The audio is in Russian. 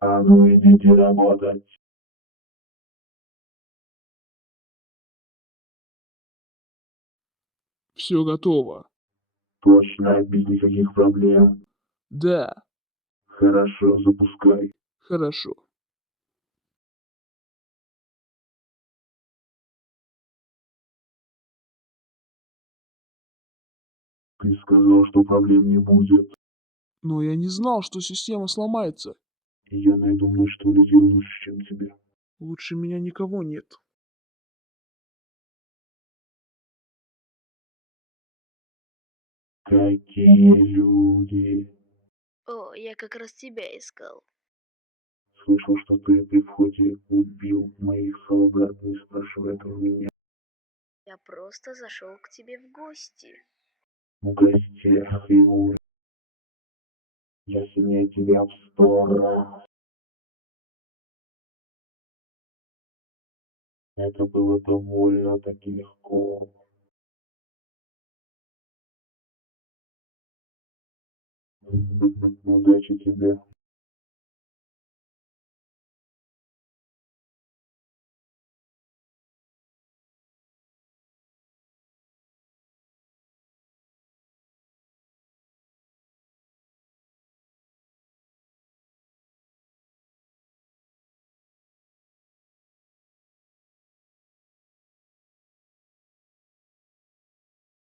А ну идите работать. Все готово. Точно, без никаких проблем. Да, Хорошо, запускай. хорошо. Ты сказал, что проблем не будет. Но я не знал, что система сломается. Я найду множество людей лучше, чем тебе. Лучше меня никого нет. Какие люди? О, я как раз тебя искал. Слышал, что ты при входе убил моих солдат, не спрашивая про меня. Я просто зашел к тебе в гости. В гостях и ур. Я сильнее тебя в 100 раз. Это было довольно-таки легко. Удачи тебе.